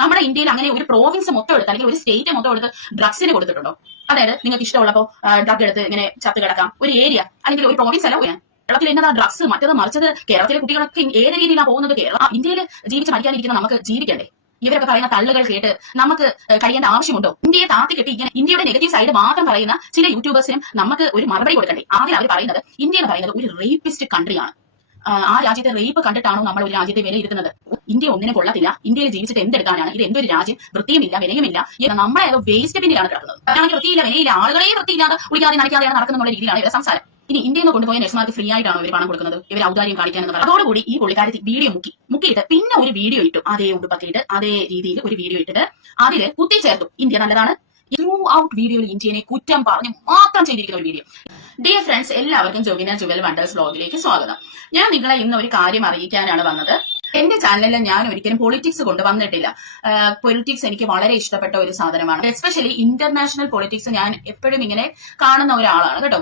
നമ്മുടെ ഇന്ത്യയിൽ അങ്ങനെ ഒരു പ്രോവിൻസ് മൊത്തം എടുത്ത് അല്ലെങ്കിൽ ഒരു സ്റ്റേറ്റ് മൊത്തം എടുത്ത് ഡ്രഗ്സിന് കൊടുത്തിട്ടുണ്ടോ? അതായത് നിങ്ങൾക്ക് ഇഷ്ടമുള്ളപ്പോ ഡ്രഗ് എടുത്ത് ഇങ്ങനെ ചത്ത് കിടക്കാം, ഒരു ഏരിയ അല്ലെങ്കിൽ ഒരു പ്രോവിൻസ് അല്ല. കേരളത്തിൽ എന്നതാ ഡ്രഗ്സ് മറ്റത് മറിച്ചത്. കേരളത്തിലെ കുട്ടികളൊക്കെ ഏത് രീതിയിലാണ് പോകുന്നത്? ഇന്ത്യയിൽ ജീവിച്ച് മരിക്കാനിരിക്കുന്ന നമുക്ക് ജീവിക്കണ്ടേ? ഇവരൊക്കെ പറയുന്ന തള്ളുകൾ കേട്ട് നമുക്ക് കഴിയേണ്ട ആവശ്യമുണ്ടോ? ഇന്ത്യയെ താത്തിക്കെട്ടി ഇങ്ങനെ ഇന്ത്യയുടെ നെഗറ്റീവ് സൈഡ് മാത്രം പറയുന്ന ചില യൂട്യൂബേഴ്സിനും നമുക്ക് ഒരു മറുപടി കൊടുക്കണ്ടേ? ആദ്യം അവർ പറയുന്നത് ഇന്ത്യ എന്ന് പറയുന്നത് ഒരു റേപ്പിസ്റ്റ് കൺട്രിയാണ്. ആ രാജ്യത്തെ റേപ്പ് കണ്ടിട്ടാണോ നമ്മൾ ഒരു രാജ്യത്തെ വിലയിരുത്തുന്നത്? ഇന്ത്യ ഒന്നിനും കൊള്ളത്തില്ല, ഇന്ത്യയിൽ ജീവിച്ചിട്ട് എന്തെടുക്കാനാണ്, ഇത് എന്തൊരു രാജ്യം, വൃത്തിയുമില്ല വിനയുമില്ല, നമ്മളെ ഏതോ വേസ്റ്റ് ബിന്നിലാണ് കിടക്കുന്നത്. അതാണെങ്കിൽ വൃത്തിയില്ല വിനയില്ല, ആളുകളെ വൃത്തിയില്ലാതെ കുളിക്കാതെ നനയ്ക്കാതെയാണ് നടക്കുന്ന രീതിയിലാണ് ഇവരുടെ സംസാരം. ഇനി ഇന്ത്യയിൽ നിന്ന് കൊണ്ടുപോയ നഴ്സുമാർക്ക് ഫ്രീ ആയിട്ടാണോ ഇവർ പണം കൊടുക്കുന്നത്? ഇവർ ഔദാര്യം കാണിക്കാനെന്ന് പറഞ്ഞു. അതോടുകൂടി ഈ പുള്ളിക്കാരത്തി വീഡിയോ മുക്കിയിട്ട് പിന്നെ ഒരു വീഡിയോ ഇട്ടു, അതേ ഉടുപ്പൊക്കെ അതേ രീതിയിൽ ഒരു വീഡിയോ ഇട്ടിട്ട് അതിൽ കുത്തിച്ചേർത്തു ഇന്ത്യ നല്ലതാണ്. ത്രൂ ഔട്ട് വീഡിയോയിൽ ഇന്ത്യനെ കുറ്റം പറഞ്ഞ് മാത്രം ചെയ്തിരിക്കുന്ന ഒരു വീഡിയോ. ഡിയർ ഫ്രണ്ട്സ്, എല്ലാവർക്കും ജോവിന ജുവൽ വണ്ടേഴ്സ് വ്ലോഗിലേക്ക് സ്വാഗതം. ഞാൻ നിങ്ങളെ ഇന്ന് ഒരു കാര്യം അറിയിക്കാനാണ് വന്നത്. എന്റെ ചാനലിൽ ഞാൻ ഒരിക്കലും പൊളിറ്റിക്സ് കൊണ്ടുവന്നിട്ടില്ല. പൊളിറ്റിക്സ് എനിക്ക് വളരെ ഇഷ്ടപ്പെട്ട ഒരു സാധനമാണ്. എസ്പെഷ്യലി ഇന്റർനാഷണൽ പൊളിറ്റിക്സ് ഞാൻ എപ്പോഴും ഇങ്ങനെ കാണുന്ന ഒരാളാണ് കേട്ടോ.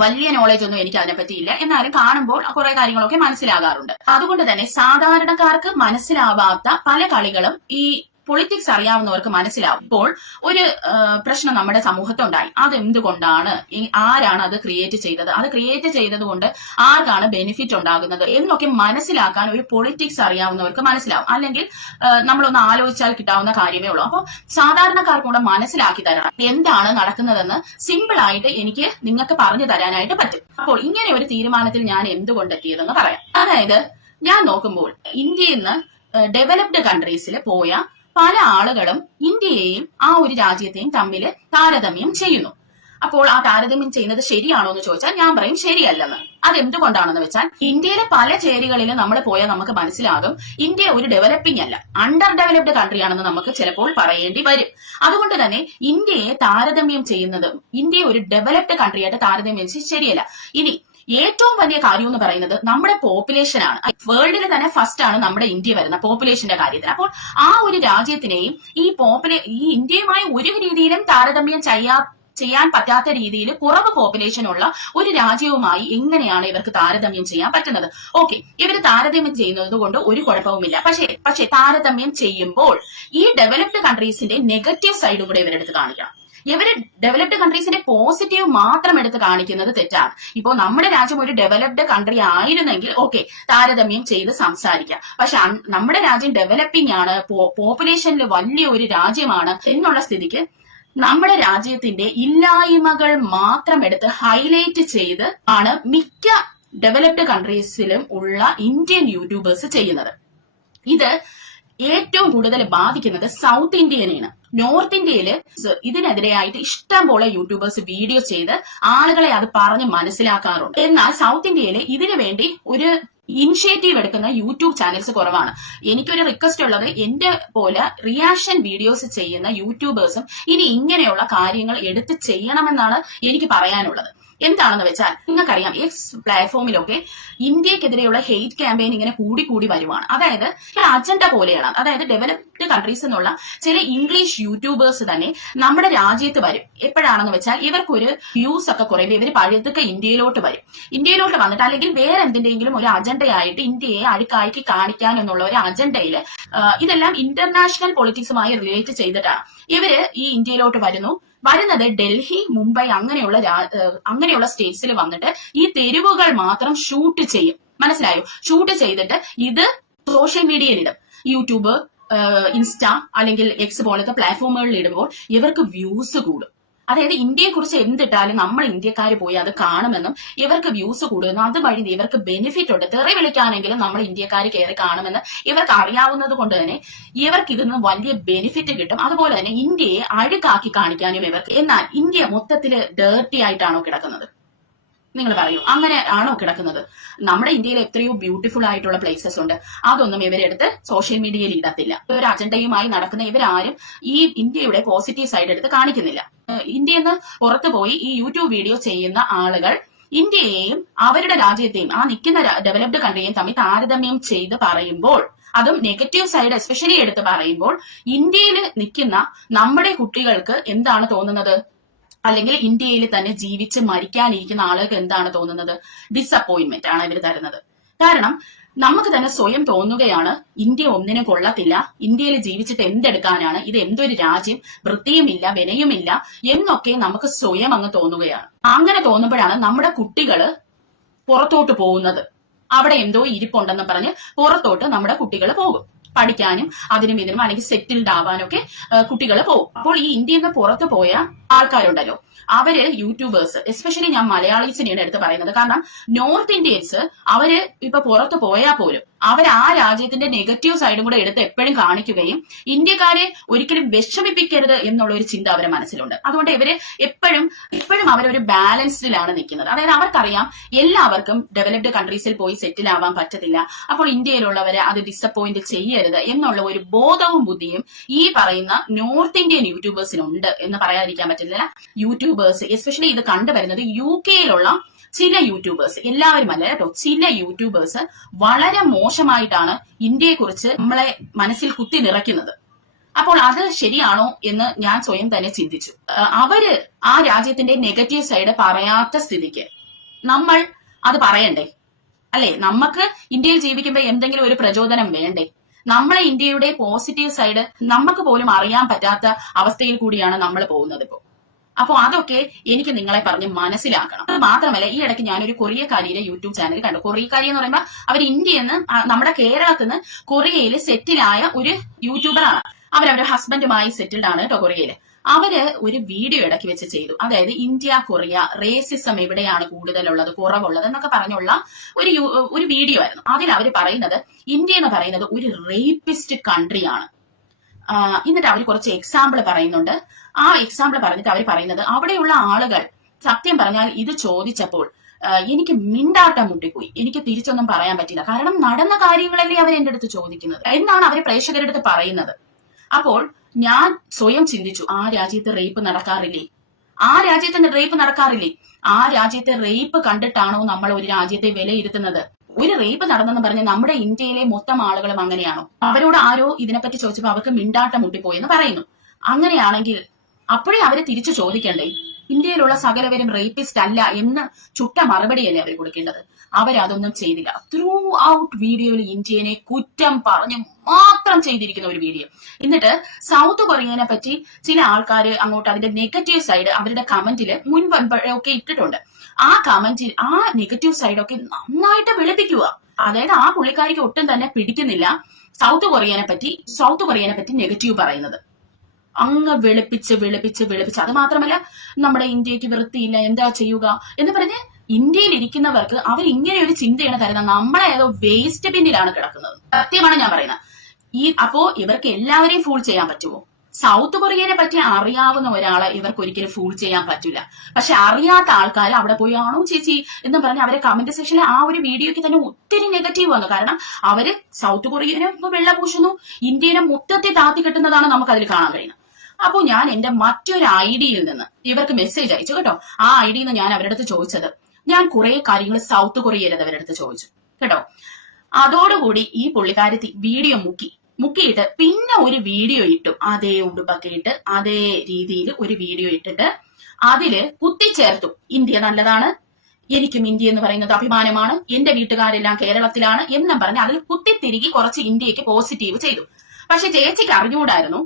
വലിയ നോളജ് ഒന്നും എനിക്ക് അതിനെപ്പറ്റിയില്ല, എന്നാലും കാണുമ്പോൾ കുറെ കാര്യങ്ങളൊക്കെ മനസ്സിലാകാറുണ്ട്. അതുകൊണ്ട് തന്നെ സാധാരണക്കാർക്ക് മനസ്സിലാവാത്ത പല കളികളും ഈ പൊളിറ്റിക്സ് അറിയാവുന്നവർക്ക് മനസ്സിലാവും. ഇപ്പോൾ ഒരു പ്രശ്നം നമ്മുടെ സമൂഹത്തുണ്ടായി, അതെന്തുകൊണ്ടാണ്, ആരാണ് അത് ക്രിയേറ്റ് ചെയ്തത്, അത് ക്രിയേറ്റ് ചെയ്തത് കൊണ്ട് ആർക്കാണ് ബെനിഫിറ്റ് ഉണ്ടാകുന്നത് എന്നൊക്കെ മനസ്സിലാക്കാൻ ഒരു പൊളിറ്റിക്സ് അറിയാവുന്നവർക്ക് മനസ്സിലാവും. അല്ലെങ്കിൽ നമ്മളൊന്ന് ആലോചിച്ചാൽ കിട്ടാവുന്ന കാര്യമേ ഉള്ളൂ. അപ്പോൾ സാധാരണക്കാർക്കൂടെ മനസ്സിലാക്കി തരണം എന്താണ് നടക്കുന്നതെന്ന് സിമ്പിൾ ആയിട്ട് എനിക്ക് നിങ്ങൾക്ക് പറഞ്ഞു തരാനായിട്ട് പറ്റും. അപ്പോൾ ഇങ്ങനെ ഒരു തീരുമാനത്തിൽ ഞാൻ എന്തുകൊണ്ടെത്തിയതെന്ന് പറയാം. അതായത് ഞാൻ നോക്കുമ്പോൾ ഇന്ത്യയിൽ നിന്ന് ഡെവലപ്ഡ് കൺട്രീസിൽ പോയ പല ആളുകളും ഇന്ത്യയെയും ആ ഒരു രാജ്യത്തെയും തമ്മിൽ താരതമ്യം ചെയ്യുന്നു. അപ്പോൾ ആ താരതമ്യം ചെയ്യുന്നത് ശരിയാണോ എന്ന് ചോദിച്ചാൽ ഞാൻ പറയും ശരിയല്ലെന്ന്. അതെന്തുകൊണ്ടാണെന്ന് വെച്ചാൽ ഇന്ത്യയിലെ പല ചേരികളിൽ നമ്മൾ പോയാൽ നമുക്ക് മനസ്സിലാകും ഇന്ത്യ ഒരു ഡെവലപ്പിംഗ് അല്ല, അണ്ടർ ഡെവലപ്ഡ് കൺട്രിയാണെന്ന് നമുക്ക് ചിലപ്പോൾ പറയേണ്ടി വരും. അതുകൊണ്ട് തന്നെ ഇന്ത്യയെ താരതമ്യം ചെയ്യുന്നത്, ഇന്ത്യയെ ഒരു ഡെവലപ്ഡ് കൺട്രിയായിട്ട് താരതമ്യം ചെയ്യുന്നത് ശരിയല്ല. ഇനി ഏറ്റവും വലിയ കാര്യം എന്ന് പറയുന്നത് നമ്മുടെ പോപ്പുലേഷൻ ആണ്. വേൾഡിൽ തന്നെ ഫസ്റ്റ് ആണ് നമ്മുടെ ഇന്ത്യ വരുന്ന പോപ്പുലേഷന്റെ കാര്യത്തിൽ. അപ്പോൾ ആ ഒരു രാജ്യത്തിനെയും ഈ ഇന്ത്യയുമായി ഒരു രീതിയിലും താരതമ്യം ചെയ്യാൻ പറ്റാത്ത രീതിയിൽ കുറവ് പോപ്പുലേഷൻ ഉള്ള ഒരു രാജ്യവുമായി എങ്ങനെയാണ് ഇവർക്ക് താരതമ്യം ചെയ്യാൻ പറ്റുന്നത്? ഓക്കെ, ഇവർ താരതമ്യം ചെയ്യുന്നത് കൊണ്ട് ഒരു കുഴപ്പവുമില്ല. പക്ഷേ താരതമ്യം ചെയ്യുമ്പോൾ ഈ ഡെവലപ്ഡ് കൺട്രീസിന്റെ നെഗറ്റീവ് സൈഡും കൂടെ ഇവരെടുത്ത് കാണിക്കണം. ഇവര് ഡെവലപ്ഡ് കൺട്രീസിന്റെ പോസിറ്റീവ് മാത്രം എടുത്ത് കാണിക്കുന്നത് തെറ്റാണ്. ഇപ്പോൾ നമ്മുടെ രാജ്യം ഒരു ഡെവലപ്ഡ് കൺട്രി ആയിരുന്നെങ്കിൽ ഓക്കെ, താരതമ്യം ചെയ്ത് സംസാരിക്കാം. പക്ഷെ നമ്മുടെ രാജ്യം ഡെവലപ്പിംഗ് ആണ്, പോപ്പുലേഷനിൽ വലിയൊരു രാജ്യമാണ് എന്നുള്ള സ്ഥിതിക്ക് നമ്മുടെ രാജ്യത്തിന്റെ ഇല്ലായ്മകൾ മാത്രം എടുത്ത് ഹൈലൈറ്റ് ചെയ്ത് ആണ് മിക്ക ഡെവലപ്ഡ് കൺട്രീസിലും ഉള്ള ഇന്ത്യൻ യൂട്യൂബേഴ്സ് ചെയ്യുന്നത്. ഇത് ഏറ്റവും കൂടുതൽ ബാധിക്കുന്നത് സൗത്ത് ഇന്ത്യനെയാണ്. നോർത്ത് ഇന്ത്യയില് ഇതിനെതിരെയായിട്ട് ഇഷ്ടം പോലെ യൂട്യൂബേഴ്സ് വീഡിയോ ചെയ്ത് ആളുകളെ അത് പറഞ്ഞ് മനസ്സിലാക്കാറുണ്ട്. എന്നാൽ സൗത്ത് ഇന്ത്യയില് ഇതിനു വേണ്ടി ഒരു ഇനിഷ്യേറ്റീവ് എടുക്കുന്ന യൂട്യൂബ് ചാനൽസ് കുറവാണ്. എനിക്കൊരു റിക്വസ്റ്റ് ഉള്ളത്, എന്റെ പോലെ റിയാക്ഷൻ വീഡിയോസ് ചെയ്യുന്ന യൂട്യൂബേഴ്സും ഇനി ഇങ്ങനെയുള്ള കാര്യങ്ങൾ എടുത്ത് ചെയ്യണമെന്നാണ് എനിക്ക് പറയാനുള്ളത്. എന്താണെന്ന് വെച്ചാൽ നിങ്ങൾക്കറിയാം എക്സ് പ്ലാറ്റ്ഫോമിലൊക്കെ ഇന്ത്യക്കെതിരെയുള്ള ഹെയ്റ്റ് ക്യാമ്പയിൻ ഇങ്ങനെ കൂടി വരുവാണ്. അതായത് ഒരു അജണ്ട പോലെയാണ്. അതായത് ഡെവലപ്ഡ് കൺട്രീസ് എന്നുള്ള ചില ഇംഗ്ലീഷ് യൂട്യൂബേഴ്സ് തന്നെ നമ്മുടെ രാജ്യത്ത് വരും. എപ്പോഴാണെന്ന് വെച്ചാൽ ഇവർക്കൊരു വ്യൂസ് ഒക്കെ കുറയുമ്പോൾ ഇവർ പഴുത്തൊക്കെ ഇന്ത്യയിലോട്ട് വരും. ഇന്ത്യയിലോട്ട് വന്നിട്ട് അല്ലെങ്കിൽ വേറെ എന്തിന്റെങ്കിലും ഒരു അജണ്ടയായിട്ട് ഇന്ത്യയെ അഴുക്കാക്കി കാണിക്കാൻ എന്നുള്ള ഒരു അജണ്ടയിൽ ഇതെല്ലാം ഇന്റർനാഷണൽ പൊളിറ്റിക്സുമായി റിലേറ്റ് ചെയ്തിട്ടാണ് ഇവര് ഈ ഇന്ത്യയിലോട്ട് വരുന്നത് ഡൽഹി, മുംബൈ അങ്ങനെയുള്ള സ്റ്റേറ്റ്സിൽ വന്നിട്ട് ഈ തെരുവുകൾ മാത്രം ഷൂട്ട് ചെയ്യും. മനസ്സിലായോ? ഷൂട്ട് ചെയ്തിട്ട് ഇത് സോഷ്യൽ മീഡിയയിൽ ഇടും. യൂട്യൂബ്, ഇൻസ്റ്റ അല്ലെങ്കിൽ എക്സ് പോലത്തെ പ്ലാറ്റ്ഫോമുകളിൽ ഇടുമ്പോൾ ഇവർക്ക് വ്യൂസ് കൂടും. അതായത് ഇന്ത്യയെ കുറിച്ച് എന്തിട്ടാലും നമ്മൾ ഇന്ത്യക്കാർ പോയി അത് കാണുമെന്നും ഇവർക്ക് വ്യൂസ് കൂടുമെന്നും അതുവഴി ഇവർക്ക് ബെനിഫിറ്റ് ഉണ്ട്. തെറി വിളിക്കാനെങ്കിലും നമ്മൾ ഇന്ത്യക്കാർ കയറി കാണുമെന്ന് ഇവർക്ക് അറിയാവുന്നത് കൊണ്ട് തന്നെ ഇവർക്ക് ഇതിന് വലിയ ബെനിഫിറ്റ് കിട്ടും. അതുപോലെ തന്നെ ഇന്ത്യയെ അഴുക്കാക്കി കാണിക്കാനും ഇവർക്ക്. എന്നാൽ ഇന്ത്യ മൊത്തത്തില് ഡേർട്ടി ആയിട്ടാണോ കിടക്കുന്നത്? നിങ്ങൾ പറയൂ, അങ്ങനെ ആണോ കിടക്കുന്നത്? നമ്മുടെ ഇന്ത്യയിൽ എത്രയോ ബ്യൂട്ടിഫുൾ ആയിട്ടുള്ള പ്ലേസസ് ഉണ്ട്. അതൊന്നും ഇവരെടുത്ത് സോഷ്യൽ മീഡിയയിൽ ഇടത്തില്ല. ഒരു അജണ്ടയുമായി നടക്കുന്ന ഇവരാരും ഈ ഇന്ത്യയുടെ പോസിറ്റീവ് സൈഡ് എടുത്ത് കാണിക്കുന്നില്ല. ഇന്ത്യയിൽ നിന്ന് പുറത്തു പോയി ഈ യൂട്യൂബ് വീഡിയോ ചെയ്യുന്ന ആളുകൾ ഇന്ത്യയെയും അവരുടെ രാജ്യത്തെയും ആ നിൽക്കുന്ന ഡെവലപ്ഡ് കൺട്രിയെയും തമ്മിൽ താരതമ്യം ചെയ്ത് പറയുമ്പോൾ, അതും നെഗറ്റീവ് സൈഡ് എസ്പെഷ്യലി എടുത്ത് പറയുമ്പോൾ ഇന്ത്യയിൽ നിൽക്കുന്ന നമ്മുടെ കുട്ടികൾക്ക് എന്താണ് തോന്നുന്നത്? അല്ലെങ്കിൽ ഇന്ത്യയിൽ തന്നെ ജീവിച്ച് മരിക്കാനിരിക്കുന്ന ആളുകൾക്ക് എന്താണ് തോന്നുന്നത്? ഡിസപ്പോയിന്റ്മെന്റ് ആണ് ഇവർ തരുന്നത്. കാരണം നമുക്ക് തന്നെ സ്വയം തോന്നുകയാണ് ഇന്ത്യ ഒന്നിനും കൊള്ളത്തില്ല, ഇന്ത്യയിൽ ജീവിച്ചിട്ട് എന്തെടുക്കാനാണ്, ഇത് എന്തൊരു രാജ്യം, വൃത്തിയുമില്ല വിനയുമില്ല എന്നൊക്കെ നമുക്ക് സ്വയം അങ്ങ് തോന്നുകയാണ്. അങ്ങനെ തോന്നുമ്പോഴാണ് നമ്മുടെ കുട്ടികള് പുറത്തോട്ട് പോകുന്നത്. അവിടെ എന്തോ ഇരിപ്പുണ്ടെന്ന് പറഞ്ഞ് പുറത്തോട്ട് നമ്മുടെ കുട്ടികൾ പോകും. പഠിക്കാനും അതിനും ഇതിനും അല്ലെങ്കിൽ സെറ്റിൽഡ് ആവാനൊക്കെ കുട്ടികൾ പോകും. അപ്പോൾ ഈ ഇന്ത്യയിൽ നിന്ന് പുറത്തു പോയ ആൾക്കാരുണ്ടല്ലോ, അവര് യൂട്യൂബേഴ്സ്, എസ്പെഷ്യലി ഞാൻ മലയാളീസിനെയാണ് എടുത്ത് പറയുന്നത്. കാരണം നോർത്ത് ഇന്ത്യൻസ് അവര് ഇപ്പൊ പുറത്തു പോയാൽ പോലും അവർ ആ രാജ്യത്തിന്റെ നെഗറ്റീവ് സൈഡും കൂടെ എടുത്ത് എപ്പോഴും കാണിക്കുകയും ഇന്ത്യക്കാരെ ഒരിക്കലും വിഷമിപ്പിക്കരുത് എന്നുള്ള ഒരു ചിന്ത അവരുടെ മനസ്സിലുണ്ട്. അതുകൊണ്ട് ഇവര് എപ്പോഴും അവരൊരു ബാലൻസ്ഡിലാണ് നിൽക്കുന്നത്. അതായത് അവർക്കറിയാം എല്ലാവർക്കും ഡെവലപ്ഡ് കൺട്രീസിൽ പോയി സെറ്റിൽ ആവാൻ പറ്റത്തില്ല, അപ്പോൾ ഇന്ത്യയിലുള്ളവരെ അത് ഡിസപ്പോയിന്റ് ചെയ്യരുത് എന്നുള്ള ഒരു ബോധവും ബുദ്ധിയും ഈ പറയുന്ന നോർത്ത് ഇന്ത്യൻ യൂട്യൂബേഴ്സിനുണ്ട് എന്ന് പറയാതിരിക്കാൻ പറ്റില്ല. യൂട്യൂബേഴ്സ് എസ്പെഷ്യലി ഇത് കണ്ടുവരുന്നത് UK-യിലുള്ള ചില യൂട്യൂബേഴ്സ്, എല്ലാവരും അല്ല കേട്ടോ, ചില യൂട്യൂബേഴ്സ് വളരെ മോശമായിട്ടാണ് ഇന്ത്യയെക്കുറിച്ച് നമ്മളെ മനസ്സിൽ കുത്തി നിറയ്ക്കുന്നത്. അപ്പോൾ അത് ശരിയാണോ എന്ന് ഞാൻ സ്വയം തന്നെ ചിന്തിച്ചു. അവര് ആ രാജ്യത്തിന്റെ നെഗറ്റീവ് സൈഡ് പറയാത്ത സ്ഥിതിക്ക് നമ്മൾ അത് പറയണ്ടേ? അല്ലെ, നമുക്ക് ഇന്ത്യയിൽ ജീവിക്കുമ്പോൾ എന്തെങ്കിലും ഒരു പ്രചോദനം വേണ്ടേ? നമ്മളെ ഇന്ത്യയുടെ പോസിറ്റീവ് സൈഡ് നമുക്ക് പോലും അറിയാൻ പറ്റാത്ത അവസ്ഥയിൽ കൂടിയാണ് നമ്മൾ പോകുന്നത് ഇപ്പോ. അപ്പൊ അതൊക്കെ എനിക്ക് നിങ്ങളെ പറഞ്ഞ് മനസ്സിലാക്കണം. അത് മാത്രമല്ല, ഈ ഇടയ്ക്ക് ഞാനൊരു കൊറിയക്കാരിയുടെ യൂട്യൂബ് ചാനൽ കണ്ടു. കൊറിയക്കാരി എന്ന് പറയുമ്പോൾ അവർ ഇന്ത്യയിൽ നിന്ന്, നമ്മുടെ കേരളത്തിൽ നിന്ന് കൊറിയയിൽ സെറ്റിലായ ഒരു യൂട്യൂബറാണ്. അവരവരുടെ ഹസ്ബൻഡുമായി സെറ്റിൽഡ് ആണ് കേട്ടോ കൊറിയയില്. അവര് ഒരു വീഡിയോ ഇടയ്ക്ക് വെച്ച് ചെയ്തു. അതായത് ഇന്ത്യ കൊറിയ റേസിസം എവിടെയാണ് കൂടുതലുള്ളത് കുറവുള്ളത് എന്നൊക്കെ പറഞ്ഞുള്ള ഒരു വീഡിയോ ആയിരുന്നു. അതിൽ അവർ പറയുന്നത് ഇന്ത്യ എന്ന് പറയുന്നത് ഒരു റേപ്പിസ്റ്റ് കൺട്രിയാണ്. എന്നിട്ട് അവർ കുറച്ച് എക്സാമ്പിൾ പറയുന്നുണ്ട്. ആ എക്സാമ്പിൾ പറഞ്ഞിട്ട് അവർ പറയുന്നത് അവിടെയുള്ള ആളുകൾ സത്യം പറഞ്ഞാൽ ഇത് ചോദിച്ചപ്പോൾ എനിക്ക് മിണ്ടാട്ടം മുട്ടിപ്പോയി. എനിക്ക് തിരിച്ചൊന്നും പറയാൻ പറ്റില്ല. കാരണം നടന്ന കാര്യങ്ങളല്ലേ അവർ എന്റെ അടുത്ത് ചോദിക്കുന്നത് എന്നാണ് അവർ പ്രേക്ഷകരുടെ അടുത്ത് പറയുന്നത്. അപ്പോൾ ഞാൻ സ്വയം ചിന്തിച്ചു, ആ രാജ്യത്ത് റേപ്പ് നടക്കാറില്ലേ? ആ രാജ്യത്ത് റേപ്പ് നടക്കാറില്ലേ? ആ രാജ്യത്തെ റേപ്പ് കണ്ടിട്ടാണോ നമ്മൾ ഒരു രാജ്യത്തെ വിലയിരുത്തുന്നത്? ഒരു റേപ്പ് നടന്നെന്ന് പറഞ്ഞ് നമ്മുടെ ഇന്ത്യയിലെ മൊത്തം ആളുകളും അങ്ങനെയാണോ? അവരോട് ആരോ ഇതിനെപ്പറ്റി ചോദിച്ചപ്പോൾ അവർക്ക് മിണ്ടാട്ടം മുട്ടിപ്പോയെന്ന് പറയുന്നു. അങ്ങനെയാണെങ്കിൽ അപ്പോഴേ അവരെ തിരിച്ചു ചോദിക്കണ്ടേ, ഇന്ത്യയിലുള്ള സകലവരും റേപ്പിസ്റ്റ് അല്ല എന്ന് ചുട്ട മറുപടിയല്ലേ അവർ കൊടുക്കേണ്ടത്? അവരതൊന്നും ചെയ്തില്ല. ത്രൂ ഔട്ട് വീഡിയോയിൽ ഇന്ത്യനെ കുറ്റം പറഞ്ഞ് മാത്രം ചെയ്തിരിക്കുന്ന ഒരു വീഡിയോ. എന്നിട്ട് സൗത്ത് കൊറിയനെ പറ്റി ചില ആൾക്കാർ അങ്ങോട്ട് അതിന്റെ നെഗറ്റീവ് സൈഡ് അവരുടെ കമന്റിൽ മുൻപൊക്കെ ഇട്ടിട്ടുണ്ട്. ആ കമന്റിൽ ആ നെഗറ്റീവ് സൈഡൊക്കെ നന്നായിട്ട് വെളുപ്പിക്കുക. അതായത് ആ പുള്ളിക്കാരിക്ക് ഒട്ടും തന്നെ പിടിക്കുന്നില്ല സൗത്ത് കൊറിയനെ പറ്റി നെഗറ്റീവ് പറയുന്നത്. അങ്ങ് വെളുപ്പിച്ച് അത് മാത്രമല്ല, നമ്മുടെ ഇന്ത്യക്ക് വൃത്തിയില്ല എന്താ ചെയ്യുക എന്ന് പറഞ്ഞ് ഇന്ത്യയിൽ ഇരിക്കുന്നവർക്ക് അവർ ഇങ്ങനെ ഒരു ചിന്തയാണ് തരുന്നത്, നമ്മളെ ഏതോ വേസ്റ്റ് ബിന്നിലാണ് കിടക്കുന്നത്. സത്യമാണ് ഞാൻ പറയുന്നത്. അപ്പോ ഇവർക്ക് എല്ലാവരെയും ഫൂൾ ചെയ്യാൻ പറ്റുമോ? സൗത്ത് കൊറിയനെ പറ്റി അറിയാവുന്ന ഒരാളെ ഇവർക്ക് ഒരിക്കലും ഫൂൾ ചെയ്യാൻ പറ്റില്ല. പക്ഷെ അറിയാത്ത ആൾക്കാർ അവിടെ പോയി ആണോ ചേച്ചി എന്ന് പറഞ്ഞ് അവരെ കമന്റ് സെക്ഷനിൽ ആ ഒരു വീഡിയോയ്ക്ക് തന്നെ ഒത്തിരി നെഗറ്റീവ് വന്നു. കാരണം അവര് സൗത്ത് കൊറിയനെ വെള്ള പൂശുന്നു, ഇന്ത്യനെ മൊത്തത്തിൽ താത്തി കെട്ടുന്നതാണ് നമുക്ക് അതിൽ കാണാൻ കഴിയുന്നത്. അപ്പോൾ ഞാൻ എന്റെ മറ്റൊരു ഐഡിയിൽ നിന്ന് ഇവർക്ക് മെസ്സേജ് അയച്ചു കേട്ടോ. ആ ഐഡിയിൽ നിന്ന് ഞാൻ അവരുടെ അടുത്ത് ചോദിച്ചത്, ഞാൻ കുറെ കാര്യങ്ങൾ സൗത്ത് കൊറിയയിൽ അവരുടെ അടുത്ത് ചോദിച്ചു കേട്ടോ. അതോടുകൂടി ഈ പുള്ളിക്കാരത്തി വീഡിയോ മുക്കിയിട്ട് പിന്നെ ഒരു വീഡിയോ ഇട്ടു. അതേ ഉടുപ്പൊക്കെ ഇട്ട് അതേ രീതിയിൽ ഒരു വീഡിയോ ഇട്ടിട്ട് അതില് കുത്തിച്ചേർത്തു, ഇന്ത്യ നല്ലതാണ്, എനിക്കും ഇന്ത്യ എന്ന് പറയുന്നത് അഭിമാനമാണ്, എന്റെ വീട്ടുകാരെല്ലാം കേരളത്തിലാണ് എന്നും പറഞ്ഞ് അതിൽ കുത്തിത്തിരികി കുറച്ച് ഇന്ത്യക്ക് പോസിറ്റീവ് ചെയ്തു. പക്ഷെ ചേച്ചിക്ക് അറിഞ്ഞുകൂടായിരുന്നു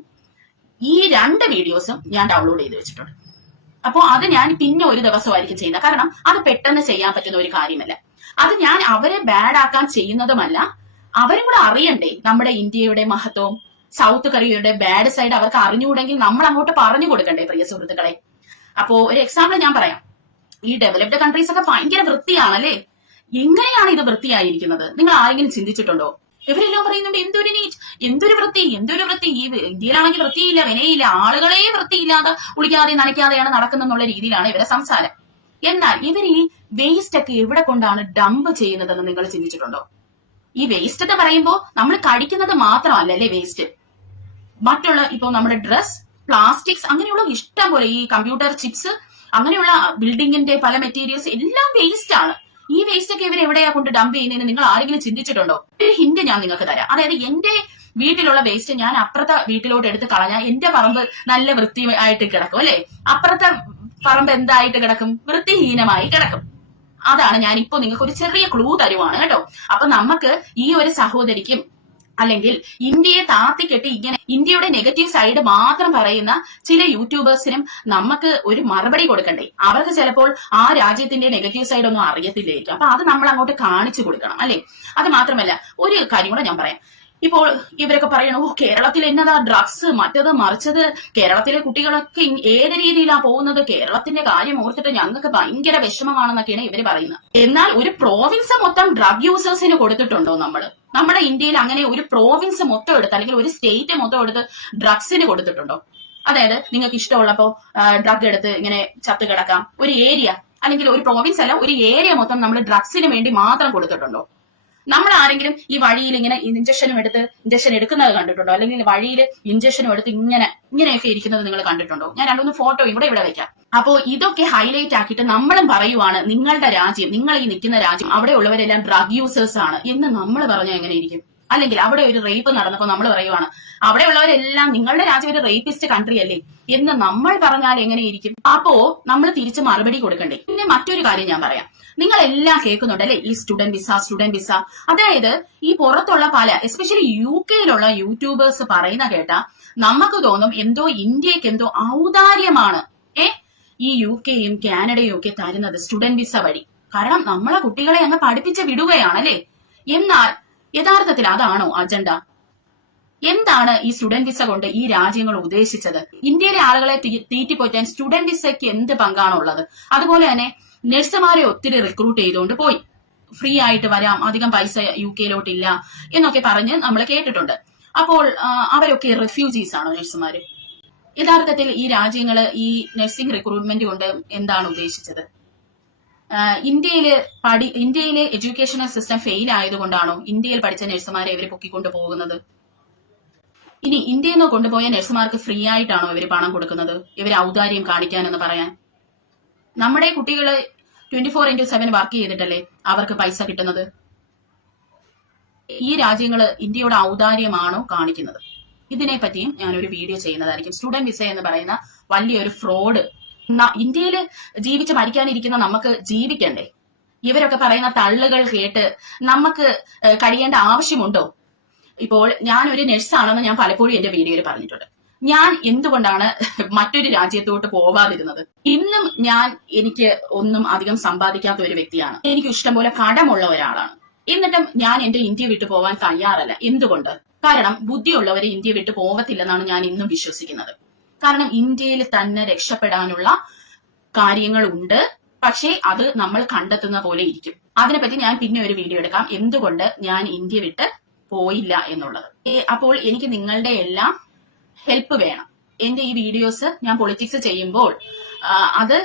ഈ 2 വീഡിയോസും ഞാൻ ഡൗൺലോഡ് ചെയ്ത് വെച്ചിട്ടുണ്ട്. അപ്പോൾ അത് ഞാൻ പിന്നെ ഒരു ദിവസമായിരിക്കും ചെയ്യുന്നത്. കാരണം അത് പെട്ടെന്ന് ചെയ്യാൻ പറ്റുന്ന ഒരു കാര്യമല്ല. അത് ഞാൻ അവരെ ബാഡ് ആക്കാൻ ചെയ്യുന്നതുമല്ല, അവരും കൂടെ അറിയണ്ടേ നമ്മുടെ ഇന്ത്യയുടെ മഹത്വം. സൗത്ത് കൊറിയയുടെ ബാഡ് സൈഡ് അവർക്ക് അറിഞ്ഞുകൂടെങ്കിൽ നമ്മൾ അങ്ങോട്ട് പറഞ്ഞു കൊടുക്കണ്ടേ പ്രിയ സുഹൃത്തുക്കളെ? അപ്പോ ഒരു എക്സാമ്പിൾ ഞാൻ പറയാം. ഈ ഡെവലപ്ഡ് കൺട്രീസ് ഒക്കെ ഭയങ്കര വൃത്തിയാണല്ലേ. എങ്ങനെയാണ് ഇത് വൃത്തിയായിരിക്കുന്നത്? നിങ്ങൾ ആരെങ്കിലും ചിന്തിച്ചിട്ടുണ്ടോ? ഇവരെല്ലാം പറയുന്നുണ്ട് എന്തൊരു വൃത്തി. ഈ ഇന്ത്യയിലാണെങ്കിൽ വൃത്തിയില്ല വിനയില്ല, ആളുകളെ വൃത്തിയില്ലാതെ കുളിക്കാതെ നനയ്ക്കാതെയാണ് നടക്കുന്നുള്ള രീതിയിലാണ് ഇവരെ സംസാരം. എന്നാൽ ഇവർ ഈ വേസ്റ്റ് ഒക്കെ എവിടെ കൊണ്ടാണ് ഡംപ് ചെയ്യുന്നതെന്ന് നിങ്ങൾ ചിന്തിച്ചിട്ടുണ്ടോ? ഈ വേസ്റ്റ് എന്ന് പറയുമ്പോൾ നമ്മൾ കഴിക്കുന്നത് മാത്രമല്ലല്ലേ വേസ്റ്റ്, മറ്റുള്ള ഇപ്പൊ നമ്മുടെ ഡ്രസ്, പ്ലാസ്റ്റിക്സ്, അങ്ങനെയുള്ള ഇഷ്ടം പോലെ ഈ കമ്പ്യൂട്ടർ ചിപ്സ്, അങ്ങനെയുള്ള ബിൽഡിങ്ങിന്റെ പല മെറ്റീരിയൽസ് എല്ലാം വേസ്റ്റ് ആണ്. ഈ വേസ്റ്റ് ഒക്കെ ഇവർ എവിടെയാ കൊണ്ട് ഡംപ് ചെയ്യുന്നതെന്ന് നിങ്ങൾ ആരെങ്കിലും ചിന്തിച്ചിട്ടുണ്ടോ? ഒരു ഹിന്റ് ഞാൻ നിങ്ങൾക്ക് തരാം. അതായത് എന്റെ വീട്ടിലുള്ള വേസ്റ്റ് ഞാൻ അപ്പുറത്തെ വീട്ടിലോട്ട് എടുത്ത് കളഞ്ഞാൽ എന്റെ പറമ്പ് നല്ല വൃത്തിയായിട്ട് കിടക്കും അല്ലെ? അപ്പുറത്തെ പറമ്പ് എന്തായിട്ട് കിടക്കും? വൃത്തിഹീനമായി കിടക്കും. അതാണ് ഞാൻ ഇപ്പൊ നിങ്ങൾക്ക് ഒരു ചെറിയ ക്ലൂ തരുവാണ് കേട്ടോ. അപ്പൊ നമുക്ക് ഈ ഒരു സഹോദരിക്കും അല്ലെങ്കിൽ ഇന്ത്യയെ താത്തിക്കെട്ടി ഇങ്ങനെ ഇന്ത്യയുടെ നെഗറ്റീവ് സൈഡ് മാത്രം പറയുന്ന ചില യൂട്യൂബേഴ്സിനും നമുക്ക് ഒരു മറുപടി കൊടുക്കണ്ടേ? അവർക്ക് ചിലപ്പോൾ ആ രാജ്യത്തിന്റെ നെഗറ്റീവ് സൈഡ് ഒന്നും അറിയത്തില്ലായിരിക്കും. അപ്പൊ അത് നമ്മൾ അങ്ങോട്ട് കാണിച്ചു കൊടുക്കണം അല്ലെ? അത് മാത്രമല്ല ഒരു കാര്യം കൂടെ ഞാൻ പറയാം. ഇപ്പോൾ ഇവരൊക്കെ പറയണു കേരളത്തിൽ എന്നതാ ഡ്രഗ്സ് മറ്റത് മറിച്ചത്, കേരളത്തിലെ കുട്ടികളൊക്കെ ഏത് രീതിയിലാ പോകുന്നത്, കേരളത്തിന്റെ കാര്യം ഓർത്തിട്ട് ഞങ്ങൾക്ക് ഭയങ്കര വിഷമമാണെന്നൊക്കെയാണ് ഇവര് പറയുന്നത്. എന്നാൽ ഒരു പ്രോവിൻസ് മൊത്തം ഡ്രഗ് യൂസേഴ്സിന് കൊടുത്തിട്ടുണ്ടോ നമ്മുടെ ഇന്ത്യയിൽ അങ്ങനെ ഒരു പ്രോവിൻസ് മൊത്തം എടുത്ത് അല്ലെങ്കിൽ ഒരു സ്റ്റേറ്റ് മൊത്തം എടുത്ത് ഡ്രഗ്സിന് കൊടുത്തിട്ടുണ്ടോ? അതായത് നിങ്ങൾക്ക് ഇഷ്ടമുള്ളപ്പോ ഡ്രഗ് എടുത്ത് ഇങ്ങനെ ചത്ത് കിടക്കാം, ഒരു ഏരിയ അല്ലെങ്കിൽ ഒരു പ്രോവിൻസ് അല്ല ഒരു ഏരിയ മൊത്തം നമ്മൾ ഡ്രഗ്സിന് വേണ്ടി മാത്രം കൊടുത്തിട്ടുണ്ടോ? നമ്മൾ ആരെങ്കിലും ഈ വഴിയിൽ ഇങ്ങനെ ഇഞ്ചക്ഷൻ എടുക്കുന്നത് കണ്ടിട്ടുണ്ടോ? അല്ലെങ്കിൽ വഴിയിൽ ഇഞ്ചക്ഷനും എടുത്ത് ഇങ്ങനെയൊക്കെ ഇരിക്കുന്നത് നിങ്ങൾ കണ്ടിട്ടുണ്ടോ? ഞാൻ രണ്ടൊന്ന് ഫോട്ടോ ഇവിടെ വെക്കാം. അപ്പോ ഇതൊക്കെ ഹൈലൈറ്റ് ആക്കിയിട്ട് നമ്മളും പറയുവാണ് നിങ്ങളുടെ രാജ്യം, നിങ്ങൾ ഈ നിൽക്കുന്ന രാജ്യം അവിടെ ഉള്ളവരെല്ലാം ഡ്രഗ് യൂസേഴ്സ് ആണ് എന്ന് നമ്മൾ പറഞ്ഞാൽ എങ്ങനെ ഇരിക്കും? അല്ലെങ്കിൽ അവിടെ ഒരു റേപ്പ് നടന്നപ്പോ നമ്മൾ പറയുവാണ് അവിടെ ഉള്ളവരെല്ലാം നിങ്ങളുടെ രാജ്യം ഒരു റേപ്പിസ്റ്റ് കൺട്രി അല്ലേ എന്ന് നമ്മൾ പറഞ്ഞാൽ എങ്ങനെയിരിക്കും? അപ്പോ നമ്മൾ തിരിച്ച് മറുപടി കൊടുക്കണ്ടേ? പിന്നെ മറ്റൊരു കാര്യം ഞാൻ പറയാം. നിങ്ങൾ എല്ലാം കേൾക്കുന്നുണ്ട് അല്ലെ? ഈ സ്റ്റുഡന്റ് വിസ. അതായത് ഈ പുറത്തുള്ള പല എസ്പെഷ്യലി UK-യിലുള്ള യൂട്യൂബേഴ്സ് പറയുന്ന കേട്ടാ നമുക്ക് തോന്നും എന്തോ ഇന്ത്യക്ക് എന്തോ ഔദാര്യമാണ് ഈ UK-യും കാനഡയും ഒക്കെ തരുന്നത് സ്റ്റുഡന്റ് വിസ വഴി. കാരണം നമ്മളെ കുട്ടികളെ അങ്ങ് പഠിപ്പിച്ച് വിടുകയാണല്ലേ. എന്നാൽ യഥാർത്ഥത്തിൽ അതാണോ അജണ്ട? എന്താണ് ഈ സ്റ്റുഡന്റ് വിസ കൊണ്ട് ഈ രാജ്യങ്ങൾ ഉദ്ദേശിച്ചത്? ഇന്ത്യയിലെ ആളുകളെ തീറ്റിപ്പോറ്റാൻ സ്റ്റുഡന്റ് വിസയ്ക്ക് എന്ത് പങ്കാണുള്ളത്? അതുപോലെ തന്നെ നഴ്സുമാരെ ഒത്തിരി റിക്രൂട്ട് ചെയ്തുകൊണ്ട് പോയി, ഫ്രീ ആയിട്ട് വരാം, അധികം പൈസ UK-യിലോട്ടില്ല എന്നൊക്കെ പറഞ്ഞ് നമ്മൾ കേട്ടിട്ടുണ്ട്. അപ്പോൾ അവരൊക്കെ റെഫ്യൂജീസ് ആണോ നഴ്സുമാര്? യഥാർത്ഥത്തിൽ ഈ രാജ്യങ്ങള് ഈ നഴ്സിംഗ് റിക്രൂട്ട്മെന്റ് കൊണ്ട് എന്താണ് ഉദ്ദേശിച്ചത്? ഇന്ത്യയിലെ എഡ്യൂക്കേഷണൽ സിസ്റ്റം ഫെയിൽ ആയതുകൊണ്ടാണോ ഇന്ത്യയിൽ പഠിച്ച നഴ്സുമാരെ ഇവർ പൊക്കിക്കൊണ്ടു പോകുന്നത്? ഇനി ഇന്ത്യയിൽ നിന്ന് കൊണ്ടുപോയ നഴ്സുമാർക്ക് ഫ്രീ ആയിട്ടാണോ ഇവർ പണം കൊടുക്കുന്നത്, ഇവർ ഔദാര്യം കാണിക്കാനെന്ന് പറയാൻ? നമ്മുടെ കുട്ടികള് 24/7 വർക്ക് ചെയ്തിട്ടല്ലേ അവർക്ക് പൈസ കിട്ടുന്നത്? ഈ രാജ്യങ്ങള് ഇന്ത്യയുടെ ഔദാര്യമാണോ കാണിക്കുന്നത്? ഇതിനെപ്പറ്റിയും ഞാനൊരു വീഡിയോ ചെയ്യുന്നതായിരിക്കും. സ്റ്റുഡന്റ് വിസ എന്ന് പറയുന്ന വലിയൊരു ഫ്രോഡ്. ഇന്ത്യയിൽ ജീവിച്ച് മരിക്കാനിരിക്കുന്ന നമുക്ക് ജീവിക്കണ്ടേ? ഇവരൊക്കെ പറയുന്ന തള്ളുകൾ കേട്ട് നമുക്ക് കഴിയേണ്ട ആവശ്യമുണ്ടോ? ഇപ്പോൾ ഞാനൊരു നഴ്സാണെന്ന് ഞാൻ പലപ്പോഴും എന്റെ വീഡിയോയിൽ പറഞ്ഞിട്ടുണ്ട്. ഞാൻ എന്തുകൊണ്ടാണ് മറ്റൊരു രാജ്യത്തോട്ട് പോവാതിരുന്നത്? ഇന്നും എനിക്ക് ഒന്നും അധികം സമ്പാദിക്കാത്ത ഒരു വ്യക്തിയാണ്. എനിക്ക് ഇഷ്ടംപോലെ കടമുള്ള ഒരാളാണ്. എന്നിട്ടും ഞാൻ എന്റെ ഇന്ത്യ വിട്ടു പോവാൻ തയ്യാറല്ല. എന്തുകൊണ്ട്? കാരണം ബുദ്ധിയുള്ളവരെ ഇന്ത്യ വിട്ടു പോവത്തില്ലെന്നാണ് ഞാൻ ഇന്നും വിശ്വസിക്കുന്നത്. കാരണം ഇന്ത്യയിൽ തന്നെ രക്ഷപ്പെടാനുള്ള കാര്യങ്ങളുണ്ട്, പക്ഷേ അത് നമ്മൾ കണ്ടെത്തുന്ന പോലെ ഇരിക്കും. അതിനെപ്പറ്റി ഞാൻ പിന്നെ ഒരു വീഡിയോ എടുക്കാം, എന്തുകൊണ്ട് ഞാൻ ഇന്ത്യ വിട്ട് പോയില്ല എന്നുള്ളത്. അപ്പോൾ എനിക്ക് നിങ്ങളുടെ എല്ലാം ഹെൽപ്പ് വേണം. എന്റെ ഈ വീഡിയോസ് ഞാൻ പൊളിറ്റിക്സ് ചെയ്യുമ്പോൾ അത്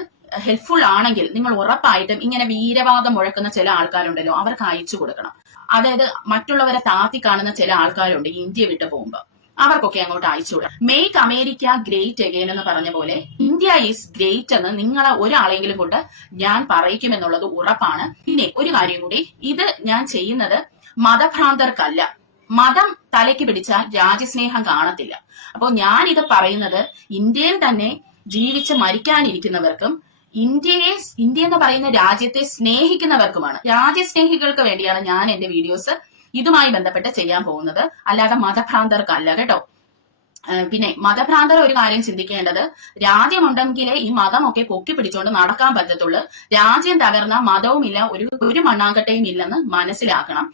ഹെൽപ്ഫുൾ ആണെങ്കിൽ നിങ്ങൾ ഉറപ്പായിട്ടും ഇങ്ങനെ വീരവാദം മുഴക്കുന്ന ചില ആൾക്കാരുണ്ടല്ലോ അവർക്ക് അയച്ചു കൊടുക്കണം. അതായത് മറ്റുള്ളവരെ താത്തി കാണുന്ന ചില ആൾക്കാരുണ്ട് ഇന്ത്യ വിട്ട് പോകുമ്പോൾ, അവർക്കൊക്കെ അങ്ങോട്ട് അയച്ചു കൊടുക്കാം. മേക്ക് അമേരിക്ക ഗ്രേറ്റ് അഗെയിൻ എന്ന് പറഞ്ഞ പോലെ ഇന്ത്യ ഈസ് ഗ്രേറ്റ് എന്ന് നിങ്ങളെ ഒരാളെങ്കിലും കൊണ്ട് ഞാൻ പറയിക്കുമെന്നുള്ളത് ഉറപ്പാണ്. പിന്നെ ഒരു കാര്യം കൂടി, ഇത് ഞാൻ ചെയ്യുന്നത് മതഭ്രാന്തർക്കല്ല. മതം തലയ്ക്ക് പിടിച്ചാൽ രാജ്യസ്നേഹം കാണത്തില്ല. അപ്പോൾ ഞാൻ ഇത് പറയുന്നത് ഇന്ത്യയിൽ തന്നെ ജീവിച്ച് മരിക്കാനിരിക്കുന്നവർക്കും ഇന്ത്യ എന്ന് പറയുന്ന രാജ്യത്തെ സ്നേഹിക്കുന്നവർക്കുമാണ്. രാജ്യസ്നേഹികൾക്ക് വേണ്ടിയാണ് ഞാൻ എന്റെ വീഡിയോസ് ഇതുമായി ബന്ധപ്പെട്ട് ചെയ്യാൻ പോകുന്നത്, അല്ലാതെ മതഭ്രാന്തർക്കല്ല കേട്ടോ. പിന്നെ മതഭ്രാന്തർ ഒരു കാര്യം ചിന്തിക്കേണ്ടത്, രാജ്യമുണ്ടെങ്കിലേ ഈ മതമൊക്കെ പൊക്കി പിടിച്ചുകൊണ്ട് നടക്കാൻ പറ്റത്തുള്ളൂ. രാജ്യം തകർന്ന മതവുമില്ല, ഒരു മണ്ണാങ്കട്ടയും ഇല്ലെന്ന് മനസ്സിലാക്കണം.